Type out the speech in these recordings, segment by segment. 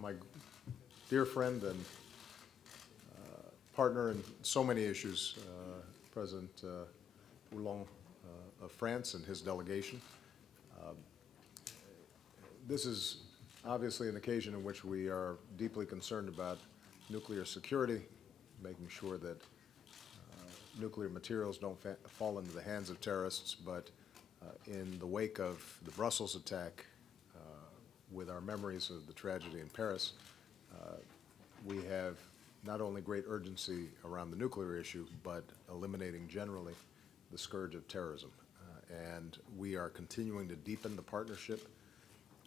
my dear friend and partner in so many issues, President Hollande of France and his delegation. This is obviously an occasion in which we are deeply concerned about nuclear security, making sure that nuclear materials don't fall into the hands of terrorists, but in the wake of the Brussels attack, with our memories of the tragedy in Paris, we have not only great urgency around the nuclear issue, but eliminating generally the scourge of terrorism. And we are continuing to deepen the partnership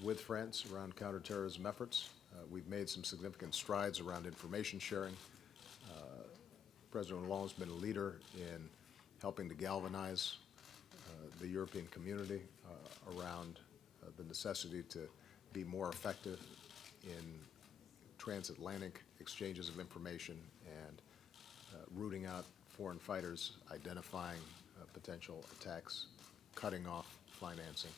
with France around counterterrorism efforts. We've made some significant strides around information sharing. President Hollande has been a leader in helping to galvanize the European community around the necessity to be more effective in transatlantic exchanges of information and rooting out foreign fighters, identifying potential attacks, cutting off financing.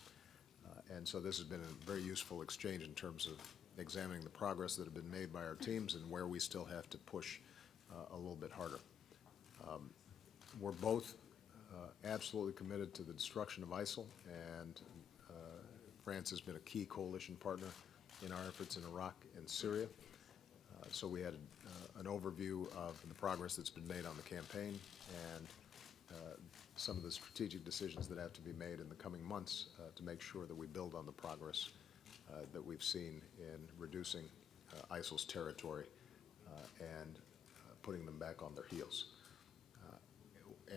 And so this has been a very useful exchange in terms of examining the progress that have been made by our teams and where we still have to push a little bit harder. We're both absolutely committed to the destruction of ISIL, and France has been a key coalition partner in our efforts in Iraq and Syria. So we had an overview of the progress that's been made on the campaign and some of the strategic decisions that have to be made in the coming months to make sure that we build on the progress that we've seen in reducing ISIL's territory and putting them back on their heels.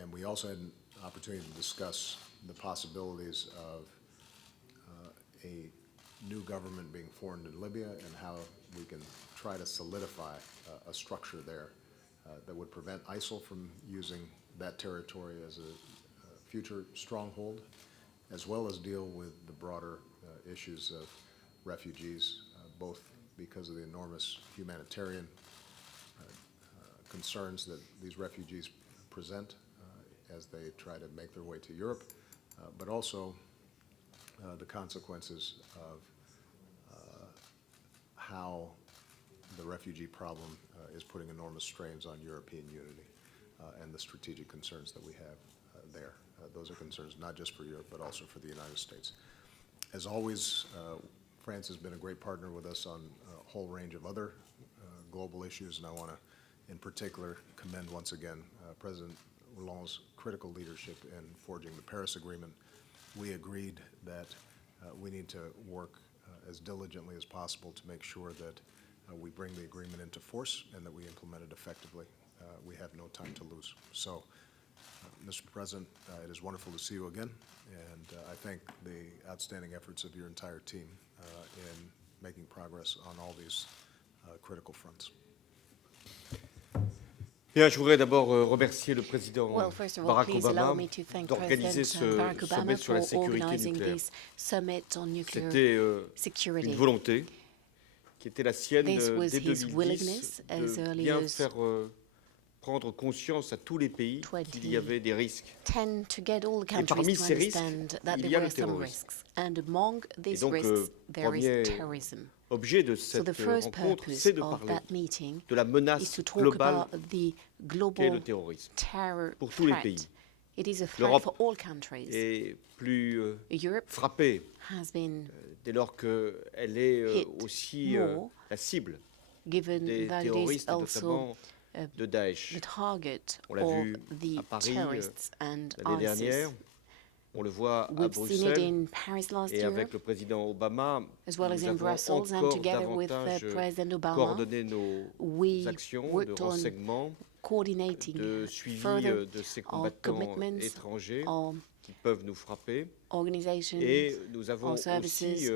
And we also had an opportunity to discuss the possibilities of a new government being formed in Libya and how we can try to solidify a structure there that would prevent ISIL from using that territory as a future stronghold, as well as deal with the broader issues of refugees, both because of the enormous humanitarian concerns that these refugees present as they try to make their way to Europe, but also the consequences of how the refugee problem is putting enormous strains on European unity and the strategic concerns that we have there. Those are concerns not just for Europe, but also for the United States. As always, France has been a great partner with us on a whole range of other global issues, and I want to, in particular, commend once again President Hollande's critical leadership in forging the Paris Agreement. We agreed that we need to work as diligently as possible to make sure that we bring the agreement into force and that we implement it effectively. We have no time to lose. So, Mr. President, it is wonderful to see you again, and I thank the outstanding efforts of your entire team in making progress on all these critical fronts. Bien, je voudrais d'abord remercier le président First of all, Barack please Obama allow me to thank d'organiser President Barack ce Obama sommet sur la for sécurité organizing nucléaire. this summit on nuclear C'était security. une volonté qui était la sienne This was dès his 2010 willingness as de early bien as faire prendre conscience à tous les pays qu'il y avait des risques. To get all the Et parmi countries to ces risques, understand that il there y a were le some terrorisme. risks. And among Et these donc, risks, there premier is terrorism. objet de So the cette first rencontre, purpose c'est de of parler that meeting de la is menace to talk globale about the qu'est global le terrorisme terror pour tous les threat. pays. It is a threat L'Europe for all countries. est plus Europe frappée has been dès lors qu'elle est hit aussi more, la cible given des that it is terroristes, also notamment de Daesh. the target On l'a of vu the à Paris terrorists and l'année dernière, ISIS. on le voit à We've seen it Bruxelles, in Paris last et year, avec le président Obama, as well as nous in avons Brussels, and encore together with davantage President Obama, coordonné nos we actions de worked on renseignement, coordinating de suivi further de ces our combattants commitments, étrangers our qui peuvent nous frapper. organizations, Et nous avons our services, aussi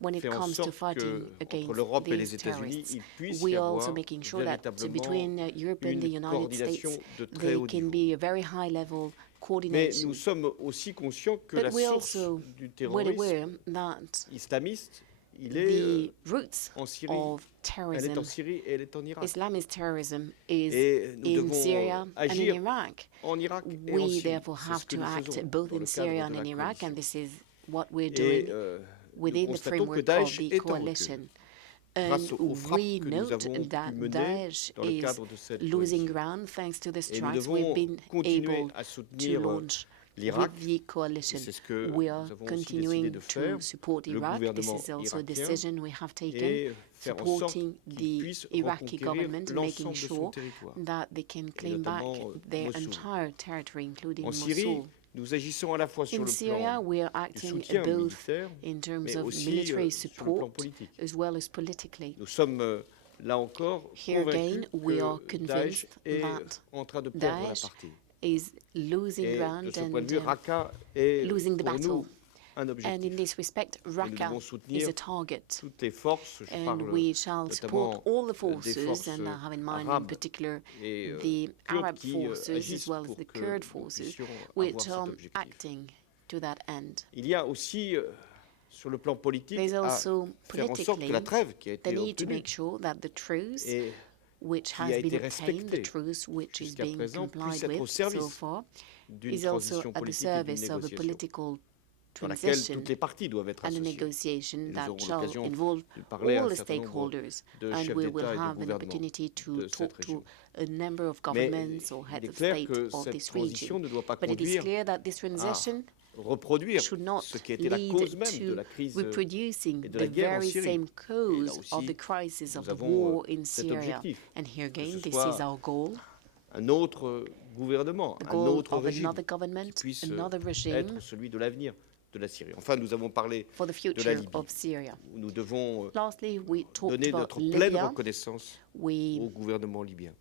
when it fait en comes to sorte fighting qu'entre against l'Europe et les these États-Unis, terrorists. il puisse We y are also avoir making sure that véritablement between Europe and the une United coordination States, de très there haut can niveau. be a very high level Mais coordination. nous sommes aussi conscients que la But we're source also du well terrorisme aware that islamiste, il the est roots en Syrie. of Elle est terrorism, en Syrie et elle est en Irak. Islamist terrorism, is Et nous in devons Syria and in agir Iraq. en Irak et en We Syrie. therefore C'est ce have que to nous act faisons both dans in le Syria cadre and de in la Iraq, and coalition. this is what we're Et doing nous within the constatons que framework of Daesh the est en recul. coalition. grâce And aux frappes we que nous note avons pu that mener Daesh dans le is cadre de cette losing coalition. ground thanks to the Et nous strikes. We've devons been continuer able à to soutenir launch l'Irak. with the coalition. C'est ce que We nous are avons aussi décidé continuing de to faire, support le Iraq. This gouvernement is also a irakien, decision we have taken, et faire en sorte supporting qu'il the puisse Iraqi reconquérir government, making l'ensemble de son sure territoire. that they can claim back notamment, their Mossoul. entire territory, including En Syrie, Mosul. nous agissons à la fois sur In le Syria, plan we are du acting soutien both militaire, in terms mais of aussi military sur le plan support politique. as well as politically. Nous sommes là encore Here again, convaincus we are que Daesh convinced est that en train de perdre la Daesh partie. is losing Et de ground ce point de and vue, Raqqa est losing the pour nous battle. un And in objectif. this respect, Et nous Raqqa devons is soutenir a target. toutes les forces, je And parle we shall support notamment all the des forces, forces and I have in mind in arabes particular et the kurdes Arab qui forces as agissent well as pour the que Kurd nous forces, puissions which avoir cet are objectif. acting to that end. Il y a aussi, sur le plan politique, There's à also faire en sorte que la politically trêve qui a the été need to obtenue make sure that the truce et which qui has a been été obtained, the respectée truce which is jusqu'à being présent, complied puisse être au with so service far, d'une is also transition at the politique et d'une service of a négociation political dans laquelle transition toutes les parties doivent être and a associées. negotiation Et nous that aurons shall l'occasion involve de parler à all un the certain nombre stakeholders, de and chefs we will d'État et de have an gouvernement opportunity to de cette talk to région. a number of Mais governments or il heads est of clair state que of cette this transition region. ne doit pas But it is conduire clear that this transition reproduire should not ce qui a été la lead cause même de to la crise reproducing et de the la guerre en very Syrie. same cause Et là of aussi, the crisis of nous the avons war in cet Syria. objectif, And here que again, ce this soit is our goal, un autre gouvernement, the un goal autre of régime another qui government, puisse another regime être celui de l'avenir de la Syrie. Enfin, nous avons parlé for the de la future Libye, of Syria. où nous devons Lastly, we talked donner about notre pleine Libya. reconnaissance We au gouvernement libyen.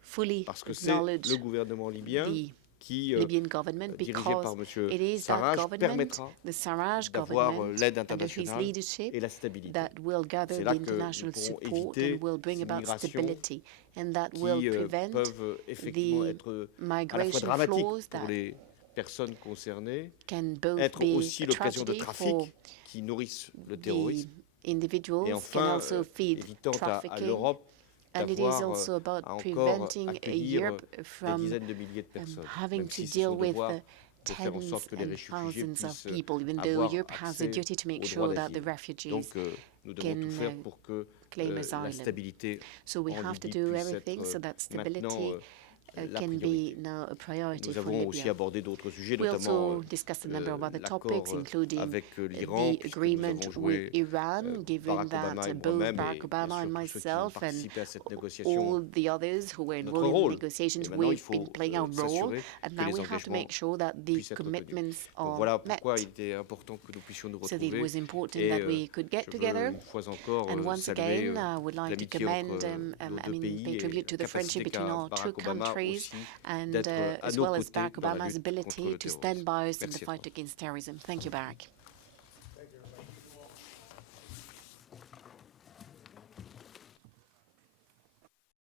fully Parce que c'est acknowledge le gouvernement libyen the qui, Libyan government dirigé par because M. it is that Sarraj, government, permettra the Sarraj d'avoir government, l'aide under his internationale leadership, et la stabilité. that will gather C'est the là que nous international pourrons support éviter and will bring ces about migrations stability, and that will qui prevent peuvent effectivement the être à la fois migration dramatiques flows pour that les personnes concernées, can both être be aussi a l'occasion de tragedy for trafics qui nourrissent le the terrorisme, individuals, et can enfin also feed évitant à trafficking, l'Europe and it is d'avoir also about à encore preventing accueillir Europe des from dizaines de milliers de personnes, having même to si c'est deal son with devoir the de faire en tens sorte que les and réfugiés thousands of puissent people, even though avoir Europe has a accès duty to make au sure droit that the d'asile. refugees Donc, nous devons tout can, faire pour que claim la asylum. stabilité So we en have to Libye do puisse everything être so that maintenant stability la can priorité. be now a priority Nous for avons aussi Libya. abordé d'autres sujets, We notamment also discussed a number of other l'accord topics, including avec l'Iran, the puisque nous agreement avons with joué Iran, given Barack Obama that et both moi-même, Barack et bien Obama sûr and tous ceux qui ont myself and participé à cette négociation, all the others who were notre involved in rôle. negotiations, Et maintenant, il we've faut been playing our role, s'assurer and que now les we have to engagements make sure that the puissent être tenus. commitments Donc are voilà met. pourquoi il était important que nous puissions nous So it retrouver. was important Et that we could get je veux together. une fois encore And once saluer again, I would like to l'amitié commend, entre nos I deux mean, pays pay et tribute to la the friendship capacité between qu'a our two Barack Obama countries, aussi and d'être à as nos well as côtés Barack dans la Obama's lutte contre ability le to terrorisme. stand by us in the Merci à fight toi. against terrorism. Thank you, Barack.